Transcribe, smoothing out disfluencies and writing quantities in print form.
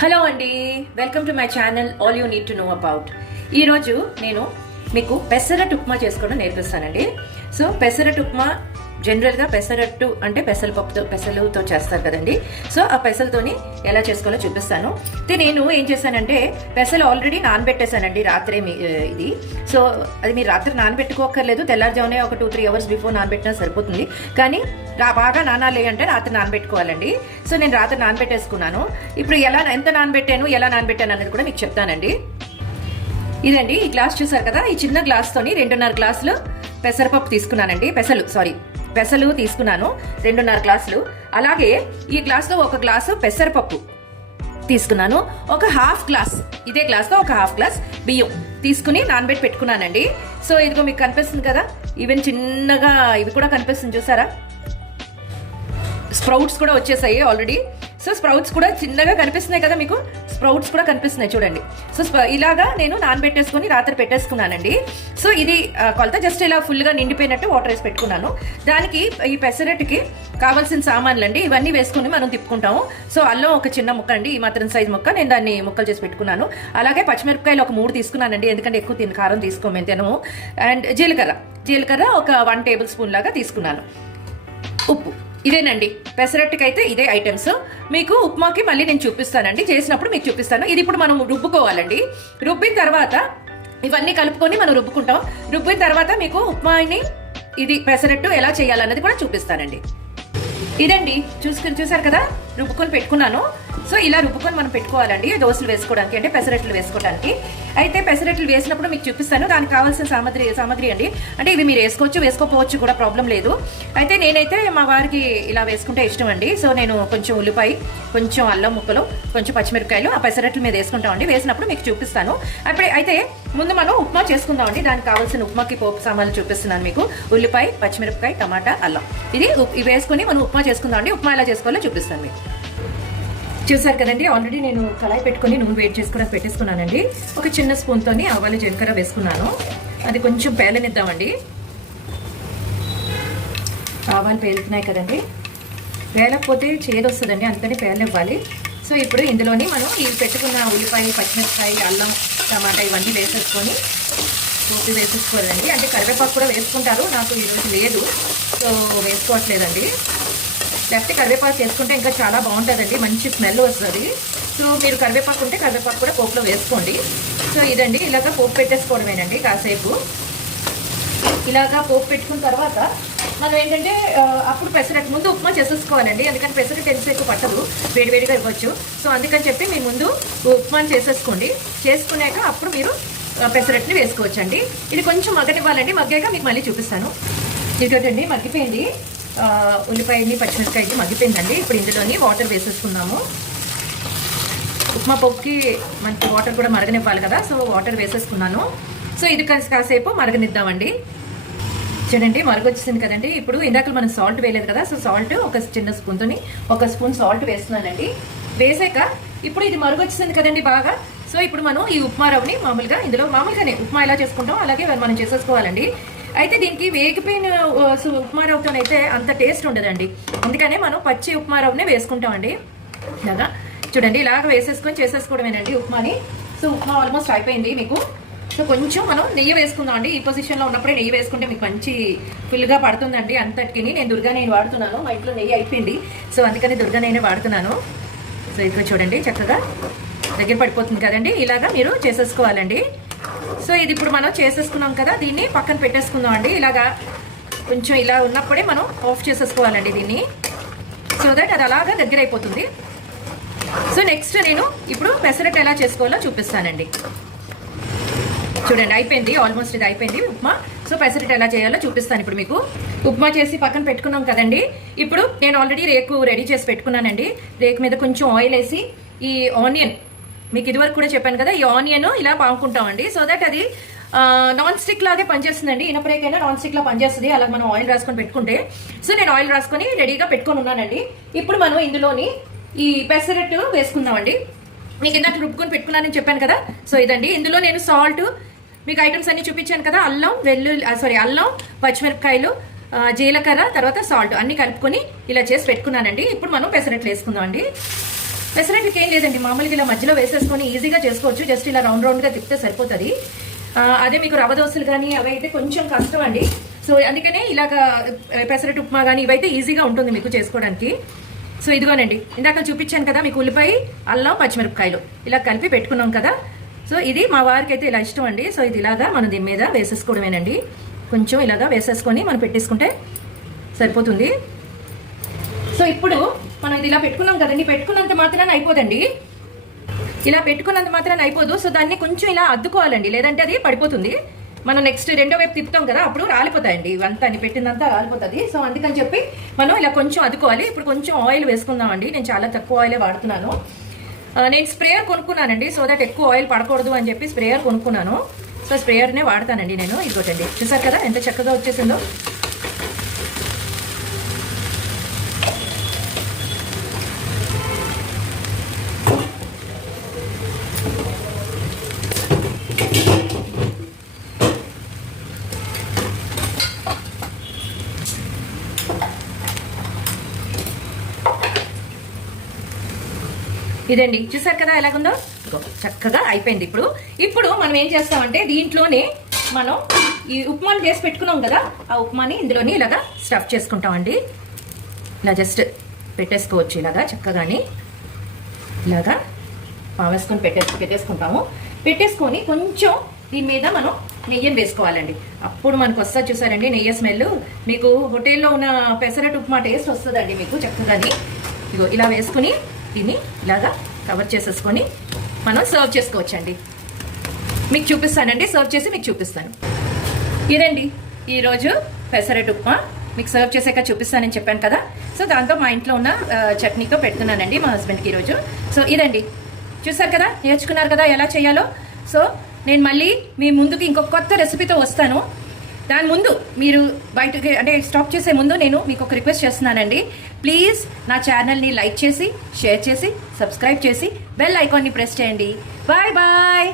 Hello అండి, welcome to my channel all you need to know about. ఈరోజు నేను మీకు పెసరట్టు ఉప్మా చేసుకోవడం నేర్పిస్తానండి. సో పెసరట్టు ఉప్మా జనరల్గా పెసరట్టు అంటే పెసలుతో చేస్తారు కదండి. సో ఆ పెసలతోని ఎలా చేసుకోవాలో చూపిస్తాను. నేను ఏం చేశానంటే పెసలు ఆల్రెడీ నానబెట్టేశానండి రాత్రే. ఇది సో అది మీరు రాత్రి నానబెట్టుకోకర్లేదు, తెల్లారుజామునే ఒక 2-3 అవర్స్ బిఫోర్ నానబెట్టినా సరిపోతుంది. కానీ బాగా నానాలి అంటే రాత్రి నానబెట్టుకోవాలండి. సో నేను రాత్రి నానబెట్టేసుకున్నాను. ఇప్పుడు ఎంత నానబెట్టాను అనేది కూడా మీకు చెప్తానండి. ఇదండి ఈ గ్లాస్ చూసారు కదా, ఈ చిన్న గ్లాస్తోని 2.5 గ్లాసులు పెసరపప్పు తీసుకున్నానండి. పెసలు తీసుకున్నాను 2.5 గ్లాసులు. అలాగే ఈ గ్లాస్లో 1 గ్లాసు పెసరపప్పు తీసుకున్నాను. ఒక హాఫ్ గ్లాస్, ఇదే గ్లాస్తో ఒక హాఫ్ గ్లాస్ బియ్యం తీసుకుని నానబెట్టి పెట్టుకున్నానండి. సో ఇదిగో మీకు కనిపిస్తుంది కదా, ఈవెన్ చిన్నగా ఇవి కూడా కనిపిస్తుంది చూసారా, స్ప్రౌట్స్ కూడా వచ్చేసాయి ఆల్రెడీ. సో స్ప్రౌట్స్ కూడా చిన్నగా కనిపిస్తున్నాయి కదా మీకు, స్ప్రౌట్స్ కూడా కనిపిస్తున్నాయి చూడండి. సో ఇలాగా నేను నానబెట్టేసుకుని రాత్రి పెట్టేసుకున్నానండి. సో ఇది కొలత జస్ట్ ఇలా ఫుల్గా నిండిపోయినట్టు వాటర్ వేసి పెట్టుకున్నాను. దానికి ఈ పెసరట్టుకి కావాల్సిన సామాన్లు అండి, ఇవన్నీ వేసుకుని మనం తిప్పుకుంటాము. సో అల్లం ఒక చిన్న ముక్క అండి, ఈ మాత్రం సైజ్ ముక్క, నేను దాన్ని ముక్కలు చేసి పెట్టుకున్నాను. అలాగే పచ్చిమిరపకాయలు ఒక 3 తీసుకున్నానండి, ఎందుకంటే ఎక్కువ కారం తీసుకోమని తినము. అండ్ జీలకర్ర ఒక 1 టేబుల్ స్పూన్ లాగా తీసుకున్నాను. ఉప్పు, ఇదేనండి పెసరట్టుకి అయితే ఇదే ఐటమ్స్. మీకు ఉప్మాకి మళ్ళీ నేను చూపిస్తానండి, చేసినప్పుడు మీకు చూపిస్తాను. ఇది ఇప్పుడు మనం రుబ్బుకోవాలండి. రుబ్బిన తర్వాత ఇవన్నీ కలుపుకొని మనం రుబ్బుకుంటాం. రుబ్బిన తర్వాత మీకు ఉప్మాని ఇది పెసరట్టు ఎలా చేయాలన్నది కూడా చూపిస్తానండి. ఇదండి చూసారు కదా, రుబ్బుకొని పెట్టుకున్నాను. సో ఇలా రుబ్బుకొని మనం పెట్టుకోవాలండి దోశలు వేసుకోవడానికి, అంటే పెసరట్లు వేసుకోవడానికి. అయితే పెసరట్లు వేసినప్పుడు మీకు చూపిస్తాను. దానికి కావాల్సిన సామాగ్రి అండి, అంటే ఇవి మీరు వేసుకోకపోవచ్చు కూడా, ప్రాబ్లం లేదు. అయితే నేనైతే మా వారికి ఇలా వేసుకుంటే ఇష్టం అండి. సో నేను కొంచెం ఉల్లిపాయ, కొంచెం అల్లం ముక్కలు, కొంచెం పచ్చిమిరపకాయలు ఆ పెసరట్ల మీద వేసుకుంటామండి. వేసినప్పుడు మీకు చూపిస్తాను. అయితే ముందు మనం ఉప్మా చేసుకుందామండి. దానికి కావాల్సిన ఉప్మాకి పోపు సామాన్లు చూపిస్తున్నాను మీకు. ఉల్లిపాయ, పచ్చిమిరపకాయ, టమాటా, అల్లం, ఇవి వేసుకుని మనం ఉప్మా చేసుకుందామండి. ఉప్మా ఎలా చేసుకోవాలో చూపిస్తాను మీకు. చూసారు కదండి, ఆల్రెడీ నేను కళాయి పెట్టుకుని నూనె వేడి చేసుకోవడానికి పెట్టేసుకున్నానండి. ఒక చిన్న స్పూన్తోని ఆవాలు, జీలకర్ర వేసుకున్నాను. అది కొంచెం పేలనిద్దామండి. ఆవాలు పేలుతున్నాయి కదండి, పేలకపోతే చేదు వస్తుందండి, అందుకని పేలనివ్వాలి. సో ఇప్పుడు ఇందులోని మనం ఇవి పెట్టుకున్న ఉల్లిపాయ, పచ్చిమిరపకాయ, అల్లం, టమాటా ఇవన్నీ వేసేసుకొని పోపు వేసేసుకోవాలండి. అంటే కరివేపాకు కూడా వేసుకుంటారు, నాకు ఈరోజు లేదు సో వేసుకోవట్లేదండి. లేకపోతే కరివేపాకు వేసుకుంటే ఇంకా చాలా బాగుంటుందండి, మంచి స్మెల్ వస్తుంది. సో మీరు కరివేపాకు ఉంటే కరివేపాకు కూడా పోపులో వేసుకోండి. సో ఇదండి ఇలాగ పోపు పెట్టేసుకోవడమేనండి. కాసేపు ఇలాగా పోపు పెట్టుకున్న తర్వాత మనం ఏంటంటే అప్పుడు పెసరట్టు ముందు ఉప్మా చేసేసుకోవాలండి, ఎందుకంటే పెసరట్టు ఎంతసేపు పట్టదు, వేడివేడిగా ఇవ్వచ్చు. సో అందుకని చెప్పి మీ ముందు ఉప్మాని చేసేసుకోండి. చేసుకున్నాక అప్పుడు మీరు పెసరట్టుని వేసుకోవచ్చండి. ఇది కొంచెం మగ్గనివ్వాలండి, మగ్గాక మీకు మళ్ళీ చూపిస్తాను. ఇదిగోటండి మగ్గిపోయింది, ఉల్లిపాయని పచ్చిమిరపకాయకి మగ్గిపోయిందండి. ఇప్పుడు ఇందులోని వాటర్ వేసేసుకున్నాము. ఉప్మా పప్పుకి మనకి వాటర్ కూడా మరగనివ్వాలి కదా, సో వాటర్ వేసేసుకున్నాను. సో ఇది కాసేపు మరగనిద్దామండి. చూడండి మరగొచ్చేసింది కదండి. ఇప్పుడు ఇందాక మనం సాల్ట్ వేయలేదు కదా, సో సాల్ట్ ఒక చిన్న స్పూన్తోని 1 స్పూన్ సాల్ట్ వేస్తున్నానండి. వేసాక ఇప్పుడు ఇది మరగొచ్చేసింది కదండి బాగా. సో ఇప్పుడు మనం ఈ ఉప్మా రవ్వని మామూలుగానే ఉప్మా ఎలా చేసుకుంటాం అలాగే మనం చేసేసుకోవాలండి. అయితే దీనికి వేగిపోయిన ఉప్మా రవ్వతోనైతే అంత టేస్ట్ ఉండదండి, అందుకనే మనం పచ్చి ఉప్మా రవ్వనే వేసుకుంటామండి. ఇలాగా చూడండి, ఇలాగ వేసేసుకొని చేసేసుకోవడమేనండి ఉప్మాని. సో ఉప్మా ఆల్మోస్ట్ అయిపోయింది మీకు. సో కొంచెం మనం నెయ్యి వేసుకుందాం అండి. ఈ పొజిషన్లో ఉన్నప్పుడే నెయ్యి వేసుకుంటే మీకు మంచి ఫుల్గా పడుతుందండి అంతటికి. నేను దుర్గా నెయ్యి వాడుతున్నాను, మా ఇంట్లో నెయ్యి అయిపోయింది, సో అందుకని దుర్గా నెయ్యి వాడుతున్నాను. సో ఇదిగో చూడండి చక్కగా దగ్గర పడిపోతుంది కదండి, ఇలాగా మీరు చేసేసుకోవాలండి. సో ఇది ఇప్పుడు మనం చేసేసుకున్నాం కదా, దీన్ని పక్కన పెట్టేసుకుందాం అండి. ఇలాగా కొంచెం ఇలా ఉన్నప్పుడే మనం ఆఫ్ చేసేసుకోవాలండి దీన్ని, సో దట్ అది అలాగా దగ్గర అయిపోతుంది. సో నెక్స్ట్ నేను ఇప్పుడు పెసరట్టు ఎలా చేసుకోవాలో చూపిస్తానండి. చూడండి అయిపోయింది, ఆల్మోస్ట్ ఇది అయిపోయింది ఉప్మా. సో పెసరట్టు ఎలా చేయాలో చూపిస్తాను ఇప్పుడు మీకు. ఉప్మా చేసి పక్కన పెట్టుకున్నాం కదండి. ఇప్పుడు నేను ఆల్రెడీ రేకు రెడీ చేసి పెట్టుకున్నానండి. రేకు మీద కొంచెం ఆయిల్ వేసి ఈ ఆనియన్, మీకు ఇదివరకు కూడా చెప్పాను కదా, ఈ ఆనియన్ ఇలా పాముకుంటామండి. సో దట్ అది నాన్ స్టిక్ లాగే పనిచేస్తుందండి. ఇనపరేకైనా నాన్ స్టిక్ లా పనిచేస్తుంది, అలా మనం ఆయిల్ రాసుకొని పెట్టుకుంటే. సో నేను ఆయిల్ రాసుకొని రెడీగా పెట్టుకొని ఉన్నానండి. ఇప్పుడు మనం ఇందులోని ఈ పెసరట్టు వేసుకుందామండి. మీకు ఇందాక రుబ్బుకొని పెట్టుకున్నానని చెప్పాను కదా, సో ఇదండి. ఇందులో నేను సాల్ట్, మీకు ఐటమ్స్ అన్ని చూపించాను కదా, అల్లం, పచ్చిమిరపకాయలు, జీలకర్ర, తర్వాత సాల్ట్ అన్ని కలుపుకొని ఇలా చేసి పెట్టుకున్నానండి. ఇప్పుడు మనం పెసరట్లు వేసుకుందాం అండి. పెసరట్టుకి ఏం లేదండి, మామూలుగా ఇలా మధ్యలో వేసేసుకొని ఈజీగా చేసుకోవచ్చు. జస్ట్ ఇలా రౌండ్గా తిప్పితే సరిపోతుంది. అదే మీకు రవ్వ దోశలు కానీ అవి అయితే కొంచెం కష్టం అండి. సో అందుకనే ఇలాగ పెసరట్టు ఉప్మా కానీ ఇవైతే ఈజీగా ఉంటుంది మీకు చేసుకోవడానికి. సో ఇదిగోనండి, ఇందాక చూపించాను కదా మీకు ఉల్లిపాయ, అల్లం, పచ్చిమిరపకాయలు ఇలా కలిపి పెట్టుకున్నాం కదా. సో ఇది మా వారికి అయితే ఇలా ఇష్టం అండి. సో ఇది ఇలాగా మనం దీని మీద వేసేసుకోవడమేనండి. కొంచెం ఇలాగా వేసేసుకొని మనం పెట్టేసుకుంటే సరిపోతుంది. సో ఇప్పుడు మనం ఇది ఇలా పెట్టుకున్నాం కదండి, పెట్టుకున్నంత మాత్రాన అయిపోదండి. ఇలా పెట్టుకున్నంత మాత్రాన అయిపోదు. సో దాన్ని కొంచెం ఇలా అద్దుకోవాలండి, లేదంటే అది పడిపోతుంది. మనం నెక్స్ట్ రెండో వైపు తిప్పుతాం కదా, అప్పుడు రాలిపోతాయండి ఇవంతా, పెట్టిందంతా రాలిపోతుంది. సో అందుకని చెప్పి మనం ఇలా కొంచెం అద్దుకోవాలి. ఇప్పుడు కొంచెం ఆయిల్ వేసుకుందామండి. నేను చాలా తక్కువ ఆయిలే వాడుతున్నాను. నేను స్ప్రేయర్ కొనుక్కున్నానండి, సో దట్ ఎక్కువ ఆయిల్ పడకూడదు అని చెప్పి స్ప్రేయర్ కొనుక్కున్నాను. సో స్ప్రేయర్నే వాడతానండి నేను. ఇదిగోటండి, చూసారు కదా ఎంత చక్కగా వచ్చేసిందో. ఇదండి, చూసారు కదా ఎలాగుందో, చక్కగా అయిపోయింది. ఇప్పుడు మనం ఏం చేస్తామంటే దీంట్లోనే మనం ఈ ఉప్మాని చేసి పెట్టుకున్నాం కదా, ఆ ఉప్మాని ఇందులోని ఇలాగా స్టఫ్ చేసుకుంటామండి. ఇలా జస్ట్ పెట్టేసుకోవచ్చు ఇలాగా చక్కగాని, ఇలాగా పావేసుకొని పెట్టేసుకుంటాము. పెట్టేసుకొని కొంచెం దీని మీద మనం నెయ్యిని వేసుకోవాలండి. అప్పుడు మనకు వస్తా చూసారండి నెయ్యి స్మెల్. మీకు హోటల్లో ఉన్న పెసరట్టు ఉప్మా టేస్ట్ వస్తుందండి మీకు చక్కగాని. ఇగో ఇలా వేసుకుని దీన్ని ఇలాగా కవర్ చేసేసుకొని మనం సర్వ్ చేసుకోవచ్చండి. మీకు చూపిస్తానండి, సర్వ్ చేసి మీకు చూపిస్తాను. ఇదండి ఈరోజు పెసరట్టు ఉప్మా. మీకు సర్వ్ చేసాక చూపిస్తానని చెప్పాను కదా. సో దాంతో మా ఇంట్లో ఉన్న చట్నీతో పెడుతున్నానండి మా హస్బెండ్కి ఈరోజు. సో ఇదండి, చూసారు కదా, నేర్చుకున్నారు కదా ఎలా చేయాలో. సో నేను మళ్ళీ మీ ముందుకి ఇంకొక కొత్త రెసిపీతో వస్తాను. దాని ముందు మీరు బయటకి అంటే స్టాప్ చేసే ముందు నేను మీకు ఒక రిక్వెస్ట్ చేస్తున్నానండి. ప్లీజ్ నా ఛానల్ని లైక్ చేసి, షేర్ చేసి, సబ్స్క్రైబ్ చేసి, బెల్ ఐకాన్ని ప్రెస్ చేయండి. Bye bye.